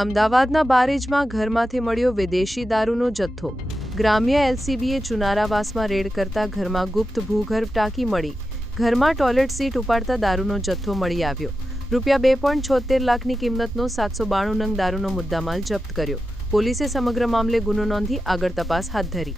અમદાવાદના બારેજમાં ઘરમાંથી મળ્યો વિદેશી દારૂનો જથ્થો. ગ્રામ્ય એલસીબીએ ચુનારાવાસમાં રેડ કરતા ઘરમાં ગુપ્ત ભૂગર્ભ ટાંકી મળી. ઘરમાં ટોયલેટ સીટ ઉપાડતા દારૂનો જથ્થો મળી આવ્યો. રૂપિયા બે પોઈન્ટ છોતેર લાખની કિંમતનો સાતસો બાણું નંગ દારૂનો મુદ્દામાલ જપ્ત કર્યો. પોલીસે સમગ્ર મામલે ગુનો નોંધી આગળ તપાસ હાથ ધરી.